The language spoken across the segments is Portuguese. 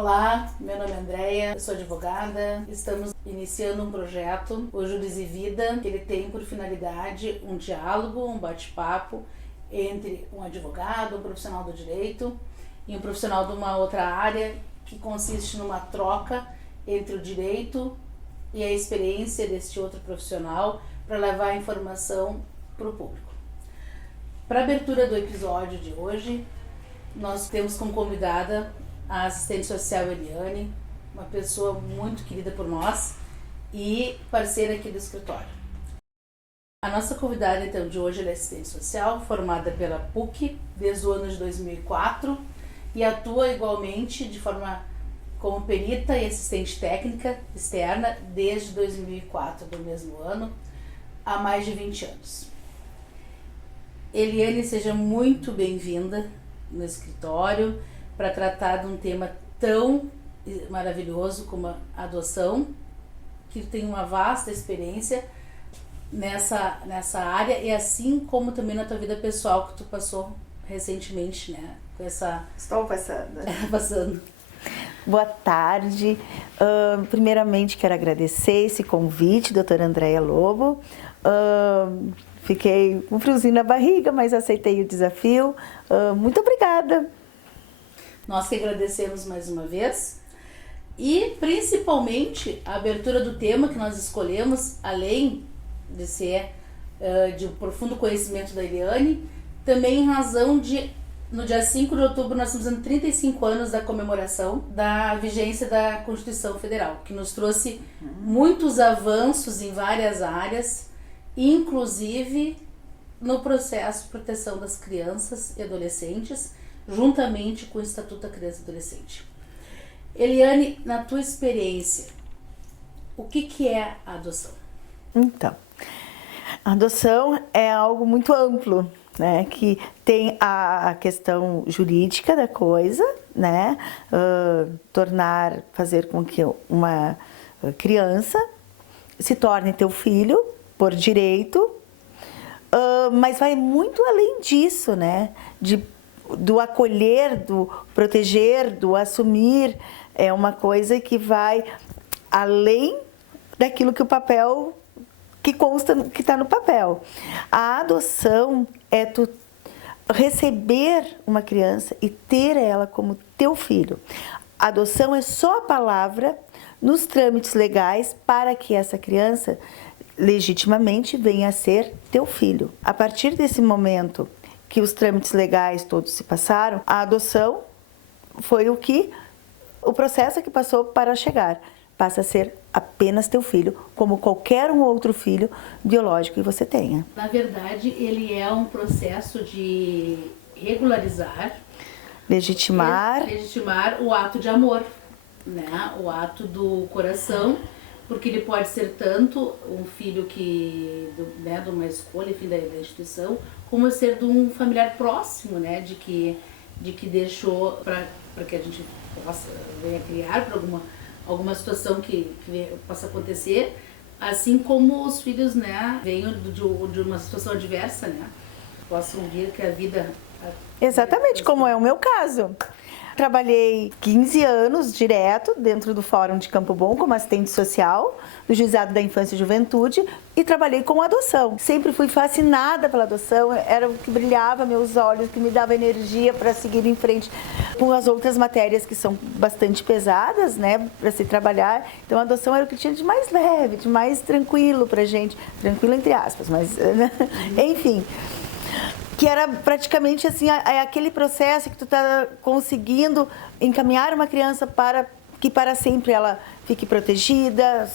Olá, meu nome é Andréia, eu sou advogada. Estamos iniciando um projeto, o Júris e Vida, que ele tem por finalidade um diálogo, um bate-papo entre um advogado, um profissional do direito e um profissional de uma outra área, que consiste numa troca entre o direito e a experiência deste outro profissional para levar a informação para o público. Para a abertura do episódio de hoje, nós temos como convidada a assistente social Eliane, uma pessoa muito querida por nós e parceira aqui do escritório. A nossa convidada então de hoje é assistente social, formada pela PUC desde o ano de 2004 e atua igualmente de forma como perita e assistente técnica externa desde 2004 do mesmo ano, há mais de 20 anos. Eliane, seja muito bem-vinda no escritório para tratar de um tema tão maravilhoso como a adoção, que tem uma vasta experiência nessa área e assim como também na tua vida pessoal que tu passou recentemente, né? Com essa... Estou passando. Passando. Boa tarde. Primeiramente quero agradecer esse convite, doutora Andréia Lobo. Fiquei com um friozinho na barriga, mas aceitei o desafio. Muito obrigada. Nós que agradecemos mais uma vez e principalmente a abertura do tema que nós escolhemos, além de ser de um profundo conhecimento da Eliane, também em razão de, no dia 5 de outubro, nós estamos fazendo 35 anos da comemoração da vigência da Constituição Federal, que nos trouxe muitos avanços em várias áreas, inclusive no processo de proteção das crianças e adolescentes, juntamente com o Estatuto da Criança e Adolescente. Eliane, na tua experiência, o que é a adoção? Então, a adoção é algo muito amplo, né? Que tem a questão jurídica da coisa, né? Fazer com que uma criança se torne teu filho por direito, mas vai muito além disso, né? Do acolher, do proteger, do assumir, é uma coisa que vai além daquilo que o papel, que consta, que está no papel. A adoção é tu receber uma criança e ter ela como teu filho. A adoção é só a palavra nos trâmites legais para que essa criança legitimamente venha a ser teu filho. A partir desse momento que os trâmites legais todos se passaram, a adoção foi o processo que passou para chegar. Passa a ser apenas teu filho, como qualquer um outro filho biológico que você tenha. Na verdade, ele é um processo de regularizar, legitimar o ato de amor, né? O ato do coração, porque ele pode ser tanto um filho de uma escolha, enfim, da instituição, como ser de um familiar próximo, né? De que deixou para que a gente possa venha criar para alguma situação que possa acontecer, assim como os filhos, né, venham de uma situação adversa, né? Possam vir que a vida... Exatamente, como é o meu caso. Trabalhei 15 anos direto dentro do Fórum de Campo Bom como assistente social do Juizado da Infância e Juventude e trabalhei com adoção. Sempre fui fascinada pela adoção, era o que brilhava meus olhos, que me dava energia para seguir em frente com as outras matérias que são bastante pesadas, né, para se trabalhar. Então a adoção era o que tinha de mais leve, de mais tranquilo pra gente, tranquilo entre aspas, mas enfim. Que era praticamente assim, aquele processo que tu tá conseguindo encaminhar uma criança para que para sempre ela fique protegida.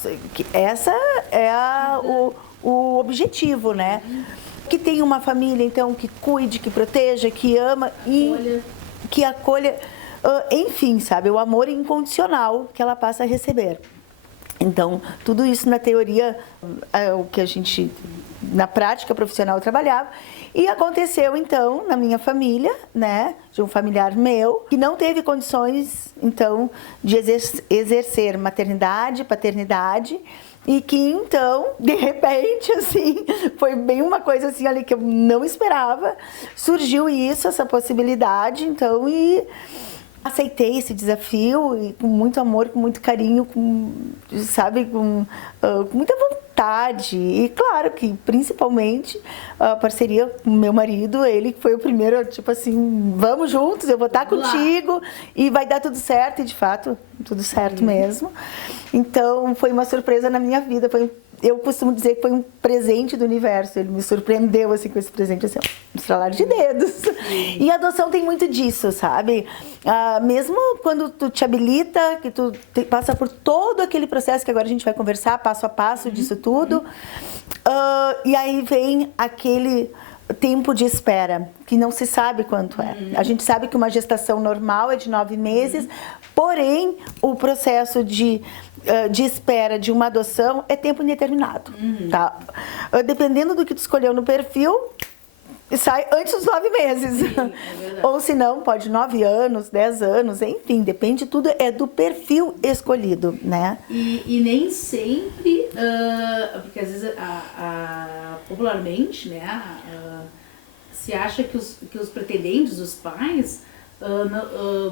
Essa é o objetivo, né? Que tenha uma família, então, que cuide, que proteja, que ama e que acolha. Enfim, sabe? O amor incondicional que ela passa a receber. Então, tudo isso na teoria, o que a gente, na prática profissional, trabalhava. E aconteceu, então, na minha família, né, de um familiar meu, que não teve condições, então, de exercer maternidade, paternidade, e que, então, de repente, assim, foi bem uma coisa assim ali que eu não esperava, surgiu isso, essa possibilidade, então, e aceitei esse desafio e com muito amor, com muito carinho, sabe, com muita vontade. E claro que principalmente a parceria com meu marido, ele que foi o primeiro, tipo assim, vamos juntos, eu vou estar contigo e vai dar tudo certo. E de fato, tudo certo mesmo. Então foi uma surpresa na minha vida, eu costumo dizer que foi um presente do universo. Ele me surpreendeu assim com esse presente, assim, um estralar de dedos. E a adoção tem muito disso, sabe? Mesmo quando tu te habilita, que tu passa por todo aquele processo que agora a gente vai conversar, passo a passo disso tudo. E aí vem aquele tempo de espera, que não se sabe quanto é. A gente sabe que uma gestação normal é de 9 meses, porém, o processo de espera de uma adoção é tempo indeterminado, tá? Dependendo do que tu escolheu no perfil, sai antes dos 9 meses. Sim, é verdade. Ou se não, pode 9 anos, 10 anos, enfim, depende, tudo é do perfil escolhido, né? E nem sempre, porque às vezes popularmente, né, se acha que os pretendentes, os pais,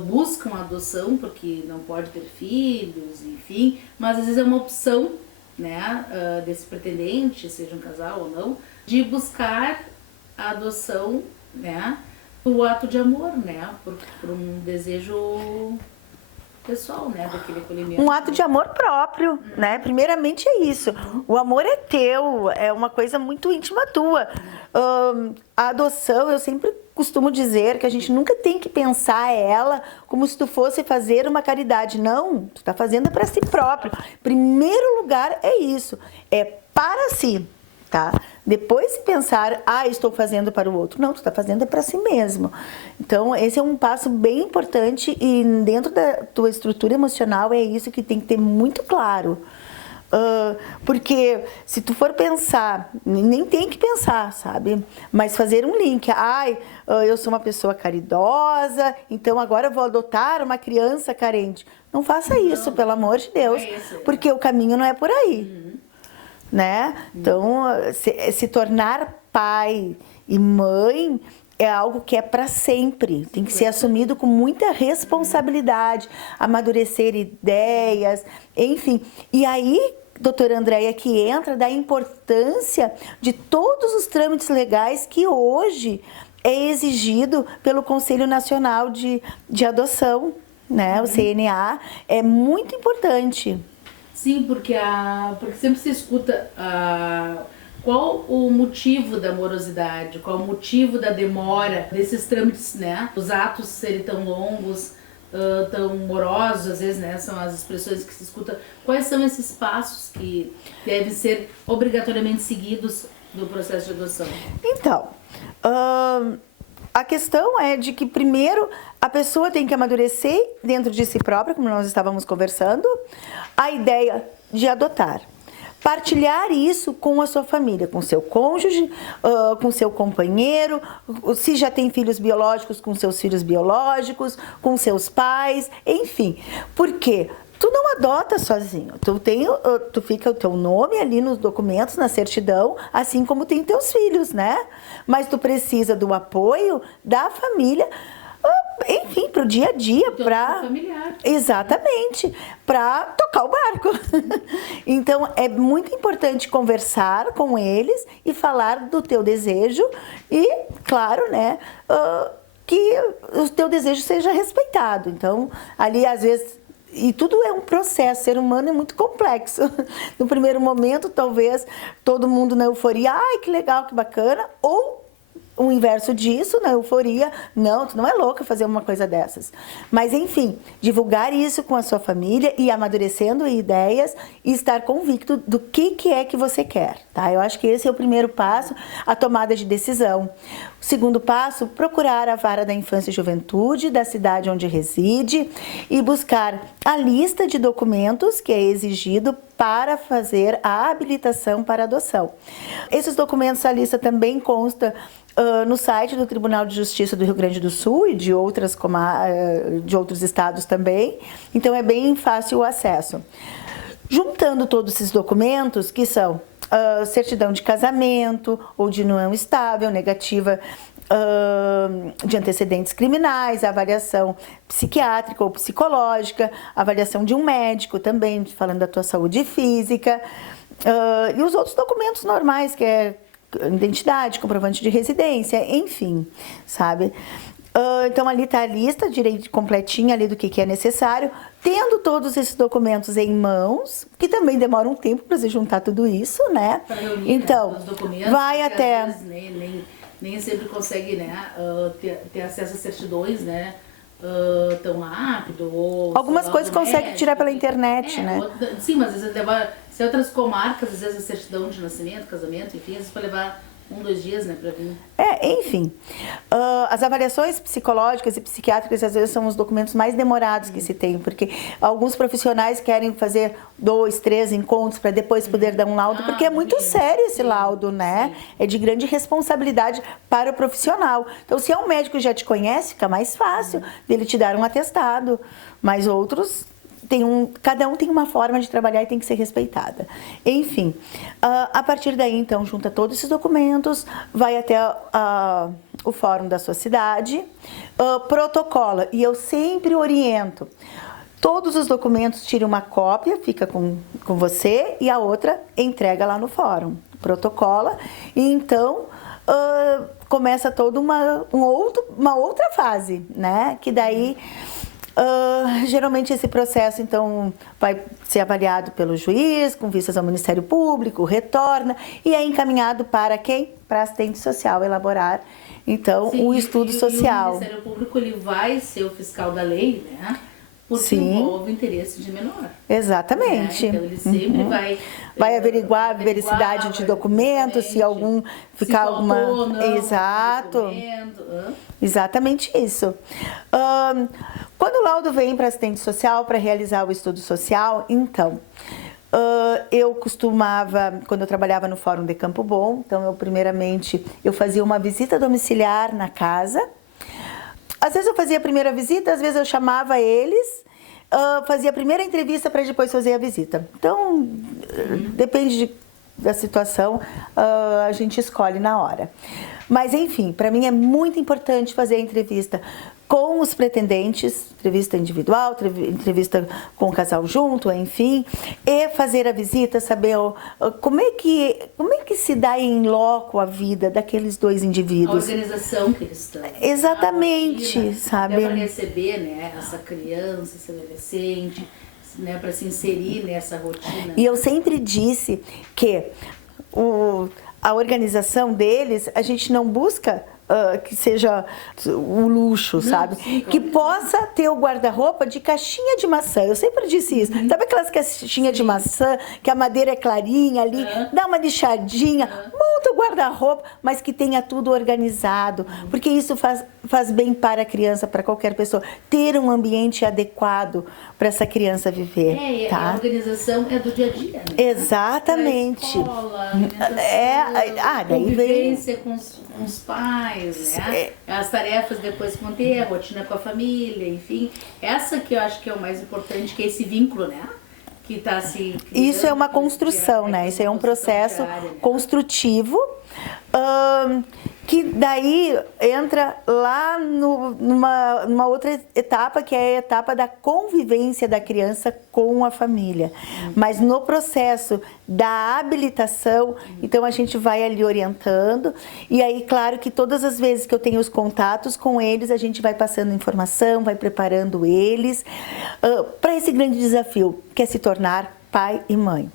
buscam a adoção porque não pode ter filhos, enfim, mas às vezes é uma opção, né, desse pretendente, seja um casal ou não, de buscar a adoção, né, por ato de amor, né, por um desejo pessoal, né, daquele acolhimento. Um ato de amor próprio, né? Primeiramente é isso. O amor é teu, é uma coisa muito íntima tua. A adoção, eu sempre costumo dizer que a gente nunca tem que pensar ela como se tu fosse fazer uma caridade. Não, tu tá fazendo para si próprio. Primeiro lugar é isso, é para si, tá? Depois se pensar, estou fazendo para o outro. Não, tu está fazendo para si mesmo. Então, esse é um passo bem importante e dentro da tua estrutura emocional é isso que tem que ter muito claro. Porque se tu for pensar, nem tem que pensar, sabe? Mas fazer um link, eu sou uma pessoa caridosa, então agora eu vou adotar uma criança carente. Não faça isso, pelo amor de Deus, porque o caminho não é por aí. Né? Então, se tornar pai e mãe é algo que é para sempre, tem que ser assumido com muita responsabilidade, amadurecer ideias, enfim. E aí, doutora Andréia, que entra da importância de todos os trâmites legais que hoje é exigido pelo Conselho Nacional de Adoção, né? O CNA, é muito importante. Sim, porque sempre se escuta qual o motivo da morosidade, qual o motivo da demora desses trâmites, né? Os atos serem tão longos, tão morosos, às vezes, né? São as expressões que se escuta. Quais são esses passos que devem ser obrigatoriamente seguidos no processo de adoção? Então, a questão é de que, primeiro, a pessoa tem que amadurecer dentro de si própria, como nós estávamos conversando, a ideia de adotar. Partilhar isso com a sua família, com seu cônjuge, com seu companheiro, se já tem filhos biológicos, com seus filhos biológicos, com seus pais, enfim. Por quê? Tu não adota sozinho, tu fica o teu nome ali nos documentos, na certidão, assim como tem teus filhos, né? Mas tu precisa do apoio da família, enfim, para o dia a dia, para... Exatamente, para tocar o barco. Então, é muito importante conversar com eles e falar do teu desejo e, claro, né, que o teu desejo seja respeitado. Então, ali, às vezes... E tudo é um processo, ser humano é muito complexo. No primeiro momento, talvez, todo mundo na euforia, que legal, que bacana, ou o inverso disso, na euforia, não, tu não é louca fazer uma coisa dessas. Mas, enfim, divulgar isso com a sua família e amadurecendo ideias e estar convicto do que é que você quer, tá? Eu acho que esse é o primeiro passo, a tomada de decisão. O segundo passo, procurar a vara da infância e juventude da cidade onde reside e buscar a lista de documentos que é exigido para fazer a habilitação para adoção. Esses documentos, a lista também consta no site do Tribunal de Justiça do Rio Grande do Sul e de outros estados também, então é bem fácil o acesso. Juntando todos esses documentos, que são certidão de casamento ou de união estável, negativa de antecedentes criminais, avaliação psiquiátrica ou psicológica, avaliação de um médico também, falando da tua saúde física, e os outros documentos normais, que é identidade, comprovante de residência, enfim, sabe? Então ali está a lista direito completinha ali do que é necessário, tendo todos esses documentos em mãos, que também demora um tempo para você juntar tudo isso, né? Para reunir, então, né, os documentos, vai até... Às vezes, nem sempre consegue, né, ter acesso a certidões, né, tão rápido. Ou algumas coisas consegue tirar pela internet, né? Sim, mas às vezes leva... Se outras comarcas, às vezes a certidão de nascimento, casamento, enfim, às vezes pode levar 1-2 dias, né, para vir. Enfim, as avaliações psicológicas e psiquiátricas às vezes são os documentos mais demorados que se tem, porque alguns profissionais querem fazer 2, 3 encontros para depois poder dar um laudo, porque é muito sério esse laudo, né? É de grande responsabilidade para o profissional. Então, se é um médico que já te conhece, fica mais fácil dele te dar um atestado, mas outros... cada um tem uma forma de trabalhar e tem que ser respeitada. Enfim, a partir daí, então, junta todos esses documentos, vai até o fórum da sua cidade, protocola. E eu sempre oriento, todos os documentos, tire uma cópia, fica com você, e a outra entrega lá no fórum. Protocola, e então... começa toda uma outra fase, né? Que daí... geralmente esse processo, então, vai ser avaliado pelo juiz, com vistas ao Ministério Público, retorna e é encaminhado para quem? Para a assistente social elaborar, então, o estudo social. E o Ministério Público, ele vai ser o fiscal da lei, né? Porque envolve o interesse de menor. Exatamente. Então, ele sempre vai averiguar a veracidade de documentos, se algum ficar alguma... Exato. Exatamente isso. Quando o laudo vem para assistente social para realizar o estudo social, então, eu costumava, quando eu trabalhava no Fórum de Campo Bom, então eu fazia uma visita domiciliar na casa. Às vezes eu fazia a primeira visita, às vezes eu chamava eles, fazia a primeira entrevista para depois fazer a visita. Então, depende da situação, a gente escolhe na hora. Mas, enfim, para mim é muito importante fazer a entrevista com os pretendentes, entrevista individual, entrevista com o casal junto, enfim, e fazer a visita, saber como é que se dá em loco a vida daqueles dois indivíduos. A organização que eles estão. Exatamente, rotina, sabe? Para receber, né, essa criança, esse adolescente, né, para se inserir nessa rotina. E eu sempre disse que a organização deles, a gente não busca que seja o luxo, sabe? Sim, claro. Que possa ter o guarda-roupa de caixinha de maçã. Eu sempre disse isso. Sabe aquelas caixinhas de maçã, que a madeira é clarinha ali, dá uma lixadinha, monta o guarda-roupa, mas que tenha tudo organizado. Porque isso faz bem para a criança, para qualquer pessoa. Ter um ambiente adequado para essa criança viver. Tá? A organização é do dia a dia, né? Exatamente. A escola, a daí vem com os pais, né? As tarefas depois que vão ter, a rotina com a família, enfim. Essa que eu acho que é o mais importante, que é esse vínculo, né? Que tá se criando, isso é uma construção, né? Isso é um processo construtivo, que daí entra lá numa outra etapa, que é a etapa da convivência da criança com a família. Mas no processo da habilitação, então a gente vai ali orientando, e aí, claro que todas as vezes que eu tenho os contatos com eles, a gente vai passando informação, vai preparando eles para esse grande desafio, que é se tornar pai e mãe.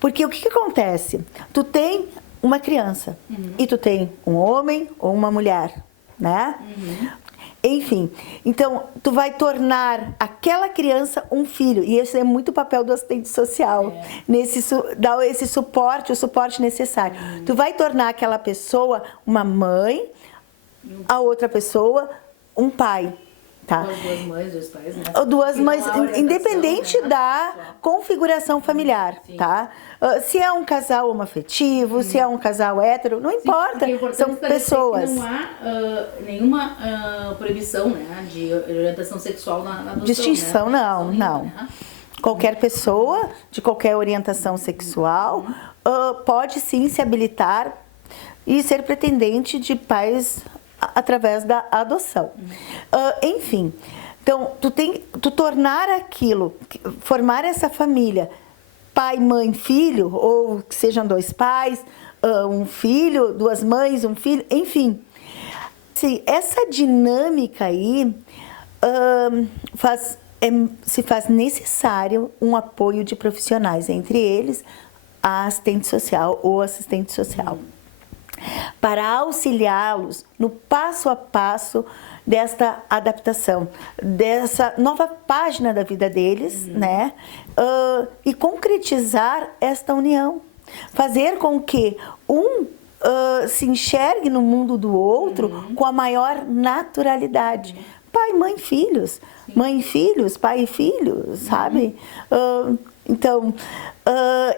Porque o que acontece? Tu tem uma criança e tu tem um homem ou uma mulher, né? Enfim, então tu vai tornar aquela criança um filho, e esse é muito o papel do assistente social, dar esse suporte, o suporte necessário. Tu vai tornar aquela pessoa uma mãe, a outra pessoa um pai. Tá? Duas mães, dois pais, né? Duas mães, independente da configuração familiar, tá? Se é um casal homoafetivo, se é um casal hétero, não importa, são pessoas. Não há nenhuma proibição, né, de orientação sexual na adoção, distinção, né? não. Né? Qualquer pessoa de qualquer orientação sexual pode sim se habilitar e ser pretendente de pais através da adoção. Enfim, então, tu tornar aquilo, formar essa família, pai, mãe, filho, ou que sejam 2 pais, um filho, 2 mães, um filho, enfim. Essa dinâmica aí se faz necessário um apoio de profissionais, entre eles a assistente social ou assistente social, para auxiliá-los no passo a passo desta adaptação, dessa nova página da vida deles, né? E concretizar esta união, fazer com que se enxergue no mundo do outro com a maior naturalidade. Pai, mãe, filhos. Mãe e filhos, pai e filhos, sabe? Então,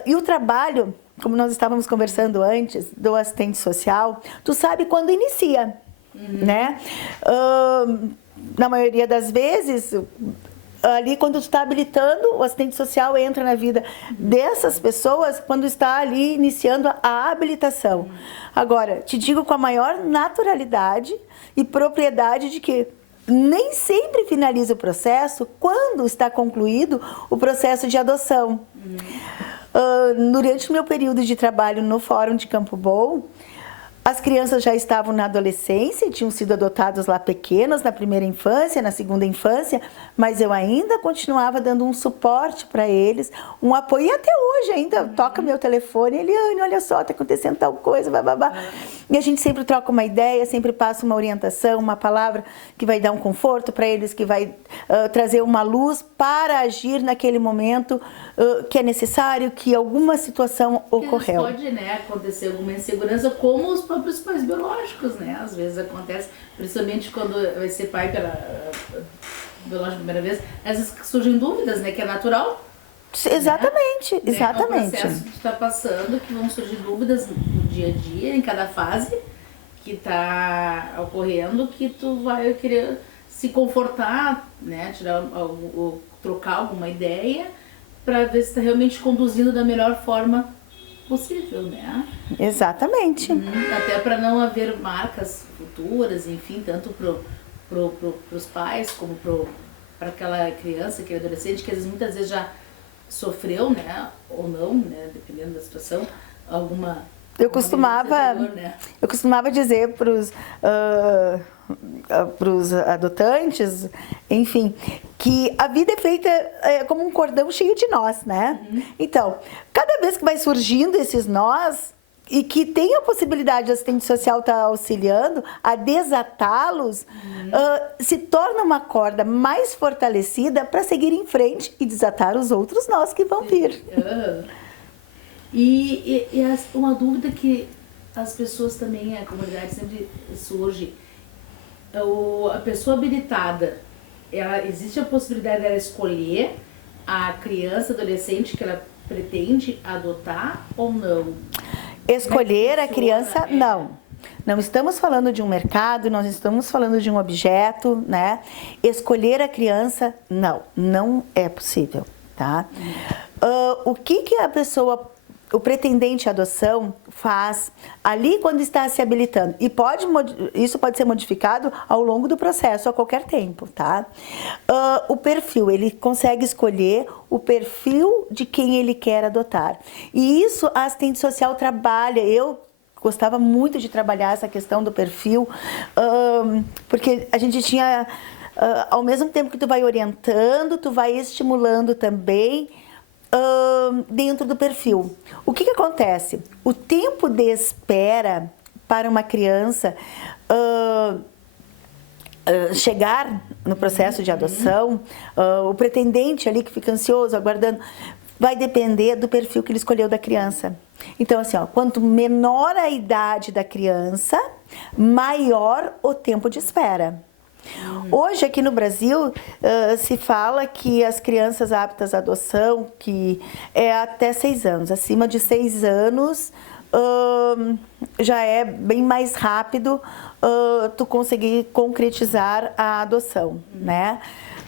e o trabalho, como nós estávamos conversando antes, do assistente social, tu sabe quando inicia, né? Na maioria das vezes, ali quando tu está habilitando, o assistente social entra na vida dessas pessoas quando está ali iniciando a habilitação. Agora, te digo com a maior naturalidade e propriedade de que nem sempre finaliza o processo quando está concluído o processo de adoção. Durante o meu período de trabalho no Fórum de Campo Bom, as crianças já estavam na adolescência, tinham sido adotados lá pequenos, na primeira infância, na segunda infância, mas eu ainda continuava dando um suporte para eles, um apoio, e até hoje ainda toca meu telefone, Eliane, olha só, está acontecendo tal coisa, bababá. E a gente sempre troca uma ideia, sempre passa uma orientação, uma palavra que vai dar um conforto para eles, que vai trazer uma luz para agir naquele momento que é necessário, que alguma situação ocorreu. Pode, né, acontecer alguma insegurança, como os próprios pais biológicos, né? Às vezes acontece, principalmente quando vai ser pai biológico pela primeira vez, às vezes surgem dúvidas, né? Que é natural. Exatamente, né? exatamente. É um processo que tu está passando, que vão surgir dúvidas no dia a dia, em cada fase que está ocorrendo, que tu vai querer se confortar, né? Trocar alguma ideia para ver se está realmente conduzindo da melhor forma possível, né? Exatamente. Até para não haver marcas futuras, enfim, tanto pros pais como para aquela criança, aquele adolescente, que às vezes, muitas vezes já sofreu, né? Ou não, né? Dependendo da situação, alguma... Eu costumava dizer para os adotantes, enfim, que a vida é feita como um cordão cheio de nós, né? Então, cada vez que vai surgindo esses nós, e que tem a possibilidade de assistente social estar auxiliando a desatá-los, se torna uma corda mais fortalecida para seguir em frente e desatar os outros nós que vão vir. E uma dúvida que as pessoas também, a comunidade sempre surge, a pessoa habilitada, existe a possibilidade dela escolher a criança, adolescente que ela pretende adotar ou não? Escolher a criança, não. Não estamos falando de um mercado, nós estamos falando de um objeto, né? Escolher a criança, não é possível, tá? O que a pessoa, o pretendente à adoção faz ali quando está se habilitando? E isso pode ser modificado ao longo do processo, a qualquer tempo, tá? O perfil, ele consegue escolher o perfil de quem ele quer adotar. E isso a assistente social trabalha. Eu gostava muito de trabalhar essa questão do perfil, porque a gente tinha, ao mesmo tempo que tu vai orientando, tu vai estimulando também, dentro do perfil. O que acontece? O tempo de espera para uma criança chegar no processo de adoção, o pretendente ali que fica ansioso, aguardando, vai depender do perfil que ele escolheu da criança. Então, assim, quanto menor a idade da criança, maior o tempo de espera. Hoje, aqui no Brasil, se fala que as crianças aptas à adoção, que é até 6 anos, acima de 6 anos, já é bem mais rápido tu conseguir concretizar a adoção, né?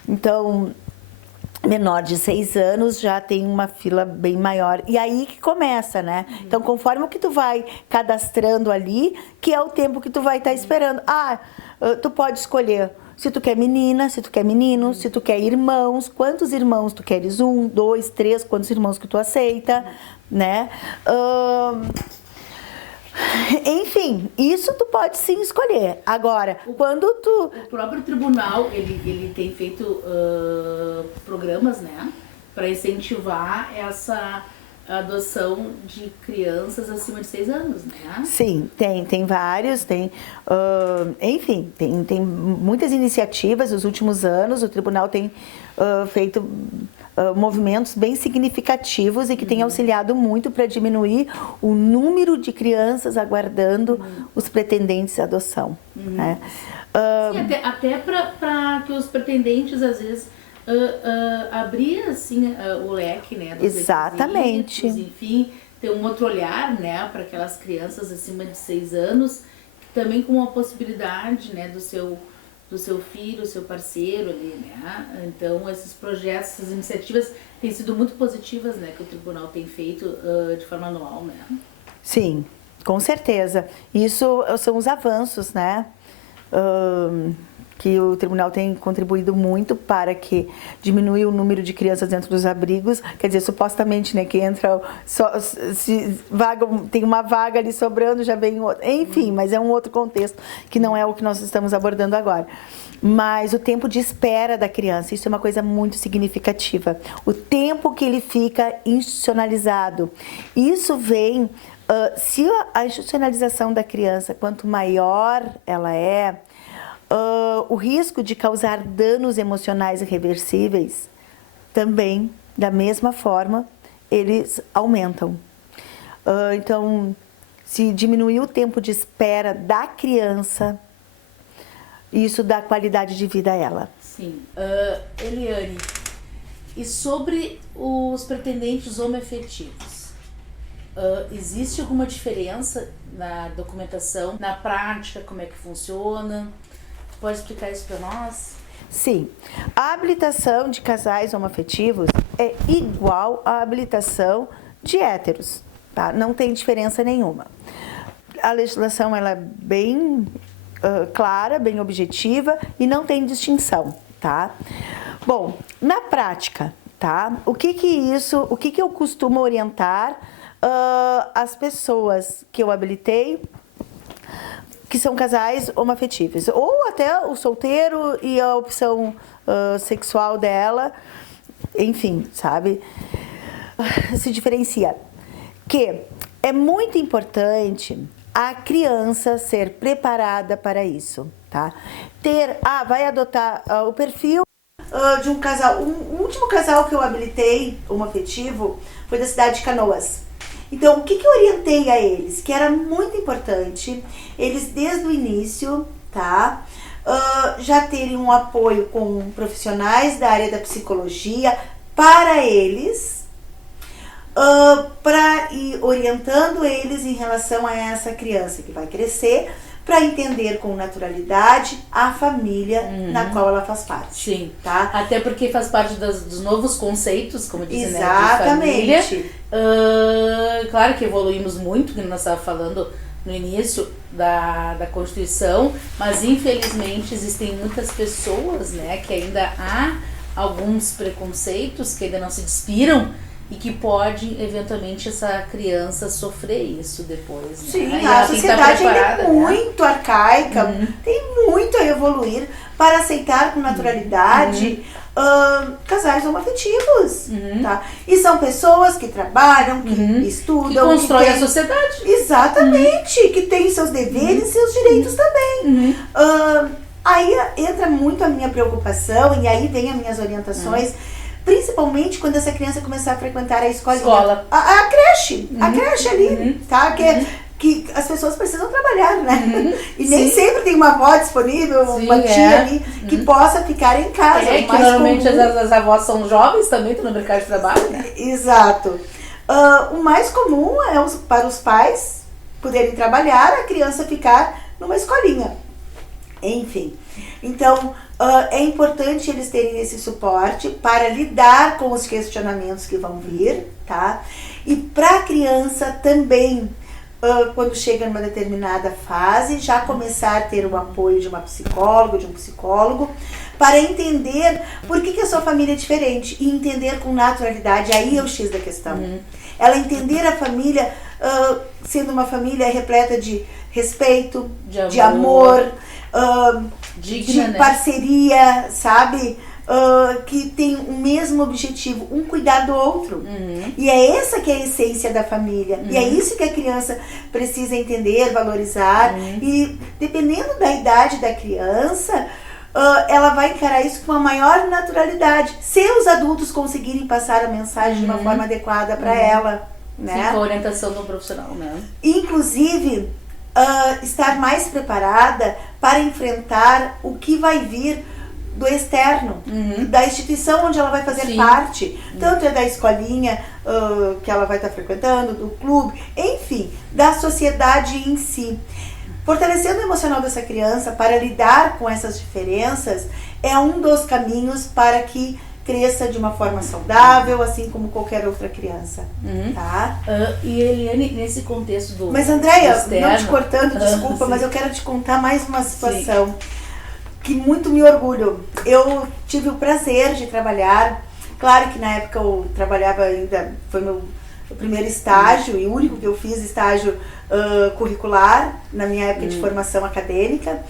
Então, menor de 6 anos já tem uma fila bem maior. E aí que começa, né? Então, conforme o que tu vai cadastrando ali, que é o tempo que tu vai estar esperando. Tu pode escolher se tu quer menina, se tu quer menino, se tu quer irmãos, quantos irmãos tu queres? 1, 2, 3, quantos irmãos que tu aceita, né? Enfim, isso tu pode sim escolher. Agora, quando tu... O próprio tribunal, ele tem feito programas, né, para incentivar essa adoção de crianças acima de 6 anos, né? Sim, tem vários, enfim, tem muitas iniciativas nos últimos anos. O tribunal tem feito movimentos bem significativos e que tem auxiliado muito para diminuir o número de crianças aguardando os pretendentes à adoção. Né? Sim, até para que os pretendentes, às vezes, abrir assim, o leque, né, dos Exatamente. enfim, ter um outro olhar, né, para aquelas crianças acima de 6 anos, também com a possibilidade, né, do seu filho, seu parceiro ali, né? Então, esses projetos, essas iniciativas têm sido muito positivas, né, que o tribunal tem feito de forma anual, né? Sim, com certeza. Isso são os avanços, né? Que o tribunal tem contribuído muito para que diminui o número de crianças dentro dos abrigos. Quer dizer, supostamente, né, que entra, tem uma vaga ali sobrando, já vem outro. Enfim, mas é um outro contexto que não é o que nós estamos abordando agora. Mas o tempo de espera da criança, isso é uma coisa muito significativa. O tempo que ele fica institucionalizado. Isso vem, se a institucionalização da criança, quanto maior ela é, o risco de causar danos emocionais irreversíveis também, da mesma forma, eles aumentam. Então, se diminuir o tempo de espera da criança, isso dá qualidade de vida a ela. Sim. Eliane, e sobre os pretendentes homoafetivos? Existe alguma diferença na documentação, na prática, como é que funciona? Pode explicar isso para nós? Sim. A habilitação de casais homoafetivos é igual à habilitação de héteros, tá? Não tem diferença nenhuma. A legislação ela é bem clara, bem objetiva e não tem distinção, tá? Bom, na prática, tá? O que eu costumo orientar as pessoas que eu habilitei, que são casais homoafetivos, ou até o solteiro e a opção sexual dela, enfim, sabe? Se diferencia. Que é muito importante a criança ser preparada para isso, tá? Vai adotar o perfil de um casal. O último casal que eu habilitei homoafetivo foi da cidade de Canoas. Então, o que eu orientei a eles? Que era muito importante eles, desde o início, tá? Já terem um apoio com profissionais da área da psicologia para eles, para ir orientando eles em relação a essa criança que vai crescer, para entender com naturalidade a família na qual ela faz parte. Sim, tá? Até porque faz parte dos novos conceitos, como dizem, exatamente, né, de família. Claro que evoluímos muito, que nós estávamos falando no início da Constituição, mas infelizmente existem muitas pessoas, né, que ainda há alguns preconceitos que ainda não se despiram, e que pode, eventualmente, essa criança sofrer isso depois. Sim, né? a sociedade ainda é muito arcaica, tem muito a evoluir para aceitar com naturalidade casais homoafetivos. Tá? E são pessoas que trabalham, que estudam. Que constroem a sociedade. Exatamente, que têm seus deveres e seus direitos também. Aí entra muito a minha preocupação e aí vem as minhas orientações. Principalmente quando essa criança começar a frequentar a escola. A creche. A creche ali, tá? Que as pessoas precisam trabalhar, né? E nem sempre tem uma avó disponível, uma tia ali, que possa ficar em casa. Que normalmente as avós são jovens também, estão no mercado de trabalho, né? Exato. O mais comum é para os pais poderem trabalhar, a criança ficar numa escolinha. Enfim. Então, É importante eles terem esse suporte para lidar com os questionamentos que vão vir, tá? E para a criança também, quando chega numa determinada fase, já começar a ter o apoio de uma psicóloga, de um psicólogo, para entender por que a sua família é diferente e entender com naturalidade. Aí é o X da questão. Ela entender a família sendo uma família repleta de respeito, de amor, digna, de parceria, sabe? Que tem o mesmo objetivo, um cuidar do outro. E é essa que é a essência da família. E é isso que a criança precisa entender, valorizar. E dependendo da idade da criança, ela vai encarar isso com uma maior naturalidade, se os adultos conseguirem passar a mensagem de uma forma adequada para ela, né? Sim, com a orientação do profissional, né? Inclusive, estar mais preparada para enfrentar o que vai vir do externo, da instituição onde ela vai fazer parte, tanto da escolinha que ela vai estar frequentando, do clube, enfim, da sociedade em si. Fortalecendo o emocional dessa criança para lidar com essas diferenças é um dos caminhos para que cresça de uma forma saudável, assim como qualquer outra criança, tá? E Eliane, nesse contexto do Mas Andréia, externo, não te cortando, desculpa, mas eu quero te contar mais uma situação que muito me orgulho. Eu tive o prazer de trabalhar, claro que na época eu trabalhava ainda, foi meu primeiro estágio e único que eu fiz estágio curricular na minha época de formação acadêmica,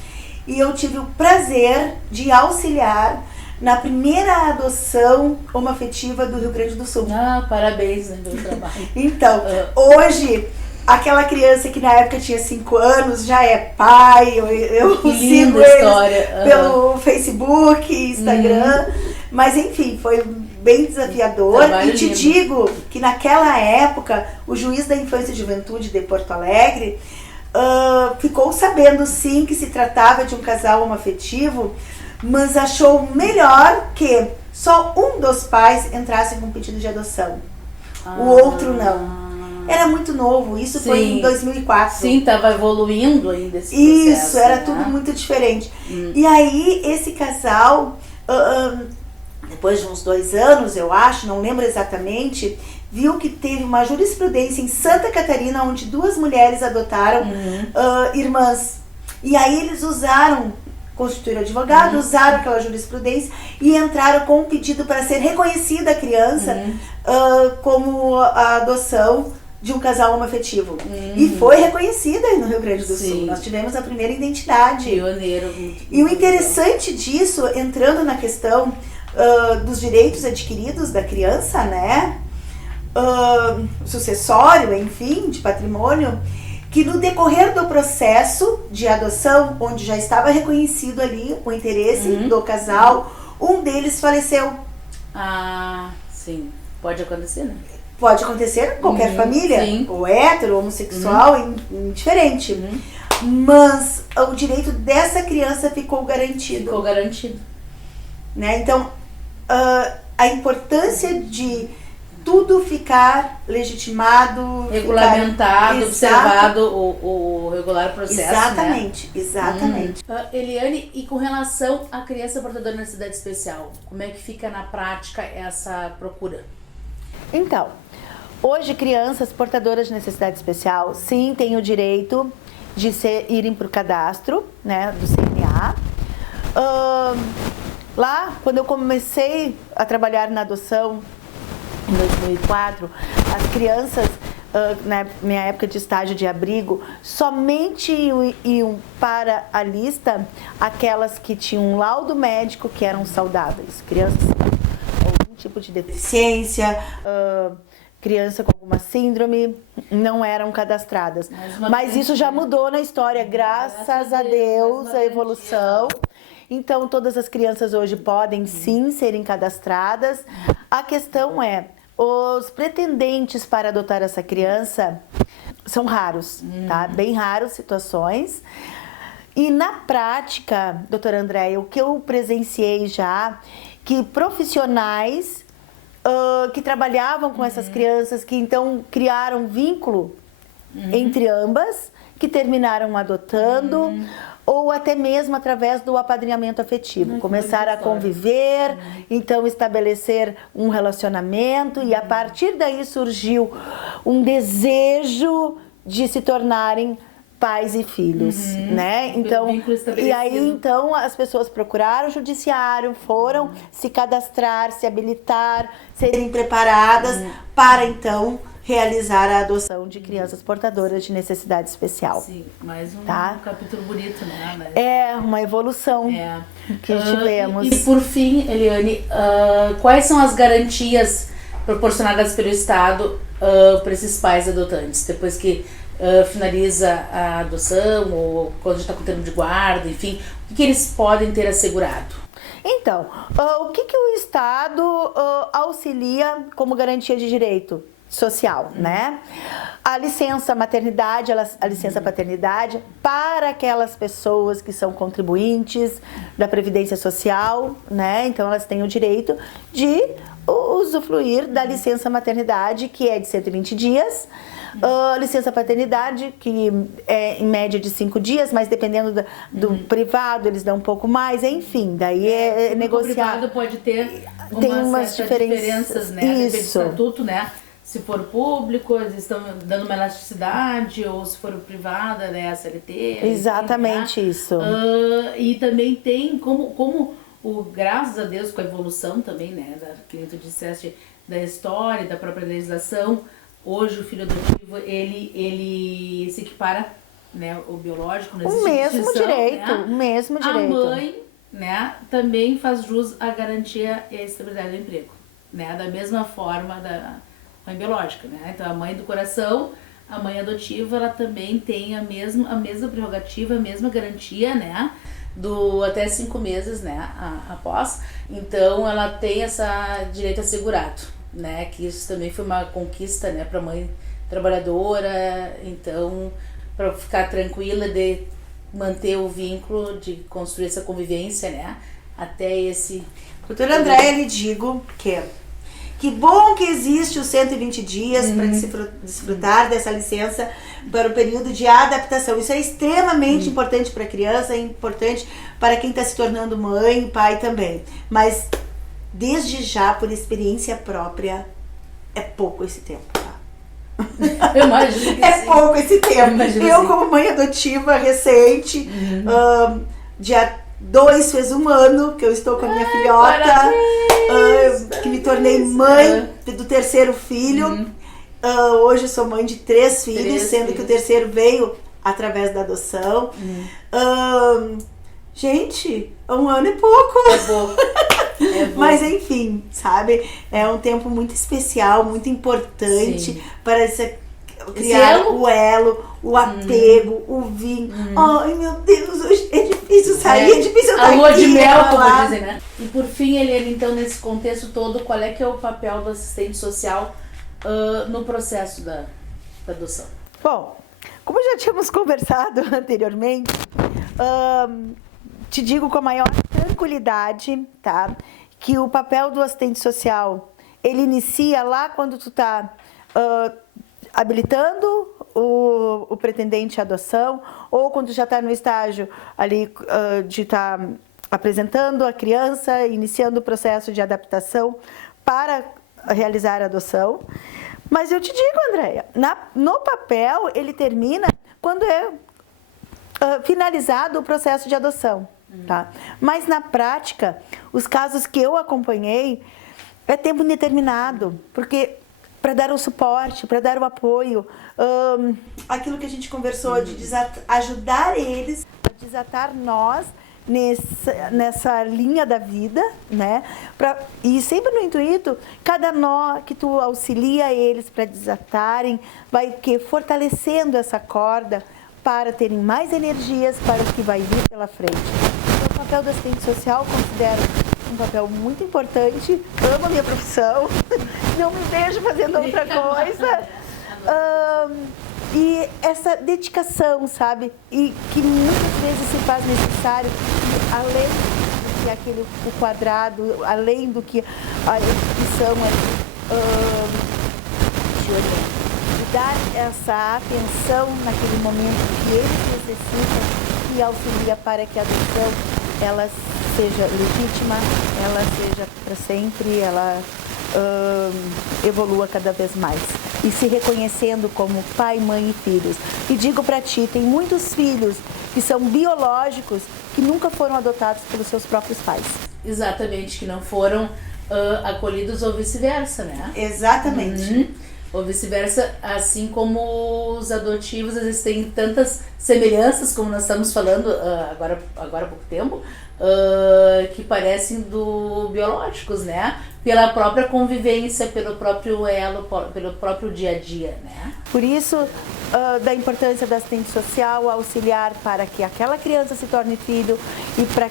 e eu tive o prazer de auxiliar na primeira adoção homoafetiva do Rio Grande do Sul. Parabéns, né, pelo trabalho. Então, hoje, aquela criança que na época tinha 5 anos já é pai, eu sigo eles pelo Facebook, Instagram, mas enfim, foi bem desafiador. E te digo que naquela época, o juiz da Infância e Juventude de Porto Alegre ficou sabendo sim que se tratava de um casal homoafetivo, mas achou melhor que só um dos pais entrasse com pedido de adoção. O outro não. Era muito novo, isso foi em 2004. Sim, estava evoluindo ainda esse processo. Isso, era tudo muito diferente. E aí, esse casal, depois de uns 2 anos, eu acho, não lembro exatamente, viu que teve uma jurisprudência em Santa Catarina, onde 2 mulheres adotaram irmãs. E aí eles constituíram advogado, usaram aquela jurisprudência e entraram com um pedido para ser reconhecida a criança como a adoção de um casal homoafetivo. E foi reconhecida aí no Rio Grande do Sul. Nós tivemos a primeira identidade. Pioneiro. E o interessante disso, entrando na questão dos direitos adquiridos da criança, né? Sucessório, enfim, de patrimônio, que no decorrer do processo de adoção, onde já estava reconhecido ali o interesse do casal, um deles faleceu. Sim. Pode acontecer, né? Pode acontecer em qualquer família, ou hétero, homossexual, indiferente. Mas o direito dessa criança ficou garantido. Ficou garantido. Né? Então, a importância de tudo ficar legitimado, regulamentado, observado o regular processo. Exatamente, né? Exatamente. Eliane, e com relação à criança portadora de necessidade especial, como é que fica na prática essa procura? Então, hoje crianças portadoras de necessidade especial, sim, têm o direito de irem para o cadastro, né, do CNA. Lá, quando eu comecei a trabalhar na adoção, em 2004, as crianças, na minha época de estágio de abrigo, somente iam para a lista aquelas que tinham um laudo médico que eram saudáveis. Crianças com algum tipo de deficiência, criança com alguma síndrome, não eram cadastradas. Mas isso já mudou na história, graças a Deus, a evolução. Então, todas as crianças hoje podem sim serem cadastradas. A questão é, os pretendentes para adotar essa criança são raros, tá? Bem raros situações. E na prática, doutora Andréia, o que eu presenciei já, que profissionais que trabalhavam com essas crianças, que então criaram vínculo entre ambas, que terminaram adotando, ou até mesmo através do apadrinhamento afetivo. Começar a conviver, então estabelecer um relacionamento e a partir daí surgiu um desejo de se tornarem pais e filhos, né? Então, e aí então as pessoas procuraram o judiciário, foram se cadastrar, se habilitar, serem preparadas para então realizar a adoção de crianças portadoras de necessidade especial. Sim, mais um tá? capítulo bonito, né? É uma evolução que tivemos. E por fim, Eliane, quais são as garantias proporcionadas pelo Estado para esses pais adotantes, depois que finaliza a adoção ou quando está com termo de guarda, enfim, o que eles podem ter assegurado? Então, o que o Estado auxilia como garantia de direito social, né? A licença maternidade, a licença paternidade para aquelas pessoas que são contribuintes da Previdência Social, né? Então elas têm o direito de usufruir da licença maternidade, que é de 120 dias, licença paternidade, que é em média de 5 dias, mas dependendo do privado, eles dão um pouco mais, enfim, daí é negociado. O privado pode ter tem umas diferenças, né? Isso. Depende do estatuto, né? Se for público, eles estão dando uma elasticidade, ou se for privada, né? A CLT. Exatamente enfim, né? isso. E também tem graças a Deus, com a evolução também, né? Que tu disseste, da história, da própria legislação, hoje o filho adotivo, ele se equipara, né, o biológico, não existe distinção, né? O mesmo direito. A mãe, né, também faz jus à garantia e à estabilidade do emprego, né? Da mesma forma da mãe biológica, né? Então a mãe do coração, a mãe adotiva, ela também tem a mesma prerrogativa, a mesma garantia, né? Do até 5 meses, né, após. Então ela tem esse direito assegurado, né, que isso também foi uma conquista, né, para a mãe trabalhadora, então para ficar tranquila de manter o vínculo, de construir essa convivência, né, até esse... Doutora Andréia, lhe digo que bom que existe os 120 dias para desfrutar dessa licença para o período de adaptação. Isso é extremamente importante para a criança, é importante para quem está se tornando mãe, pai também. Mas, desde já, por experiência própria, é pouco esse tempo, tá? Eu imagino que sim. Pouco esse tempo. Eu como mãe adotiva recente, dia 2 fez 1 ano que eu estou com a minha filhota, que me tornei mãe do 3º filho. Hoje sou mãe de 3 filhos, sendo que o 3º veio através da adoção. Gente, 1 ano é pouco. É pouco. Mas enfim, sabe? É um tempo muito especial, muito importante para criar o elo, o apego, o vínculo. Ai, meu Deus, hoje é difícil sair, é difícil estar aqui. A lua de mel, como dizem, né? E por fim, Eliane, então, nesse contexto todo, qual é que é o papel do assistente social no processo da adoção? Bom, como já tínhamos conversado anteriormente, te digo com a maior tranquilidade, tá? Que o papel do assistente social, ele inicia lá quando tu tá habilitando o pretendente à adoção, ou quando já está no estágio ali de estar apresentando a criança, iniciando o processo de adaptação para realizar a adoção. Mas eu te digo, Andréia, no papel ele termina quando é finalizado o processo de adoção, tá? Mas na prática, os casos que eu acompanhei é tempo indeterminado, porque para dar o suporte, para dar o apoio, aquilo que a gente conversou de ajudar eles a desatar nós nessa linha da vida, né? E sempre no intuito, cada nó que tu auxilia eles para desatarem, vai fortalecendo essa corda para terem mais energias para o que vai vir pela frente. Então, o papel do assistente social eu considero um papel muito importante. Amo a minha profissão, não me vejo fazendo outra coisa. E essa dedicação, sabe? E que muitas vezes se faz necessário, além do que o quadrado, além do que a instituição te orienta. E dar essa atenção naquele momento que eles necessitam que auxilia para que a adoção ela seja legítima, ela seja para sempre, ela evolua cada vez mais. E se reconhecendo como pai, mãe e filhos. E digo para ti, tem muitos filhos que são biológicos que nunca foram adotados pelos seus próprios pais. Exatamente, que não foram acolhidos ou vice-versa, né? Exatamente. Ou vice-versa, assim como os adotivos, eles têm tantas semelhanças, como nós estamos falando agora há pouco tempo, que parecem do biológicos, né? Pela própria convivência, pelo próprio elo, pelo próprio dia a dia, né? Por isso, da importância da assistente social auxiliar para que aquela criança se torne filho e para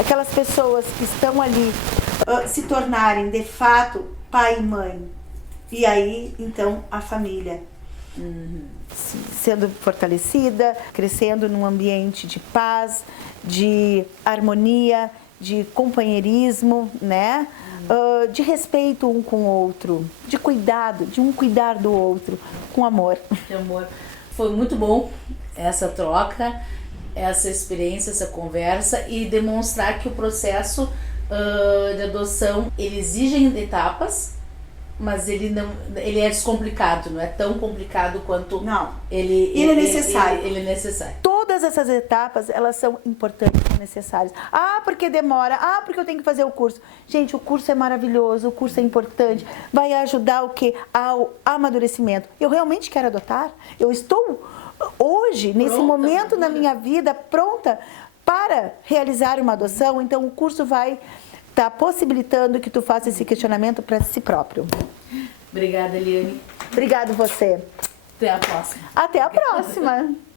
aquelas pessoas que estão ali se tornarem de fato pai e mãe. E aí, então, a família sendo fortalecida, crescendo num ambiente de paz, de harmonia, de companheirismo, né? De respeito um com o outro, de cuidado, de um cuidar do outro, com amor. De amor. Foi muito bom essa troca, essa experiência, essa conversa e demonstrar que o processo de adoção, ele exige etapas, mas ele é descomplicado, não é tão complicado quanto ele é necessário. Ele é necessário. Todas essas etapas, elas são importantes e necessárias. Porque demora. Porque eu tenho que fazer o curso. Gente, o curso é maravilhoso, o curso é importante. Vai ajudar o quê? Ao amadurecimento. Eu realmente quero adotar? Eu estou hoje, nesse momento na minha vida, pronta para realizar uma adoção? Então, o curso vai estar possibilitando que tu faça esse questionamento para si próprio. Obrigada, Eliane. Obrigado você. Até a próxima. Até a próxima.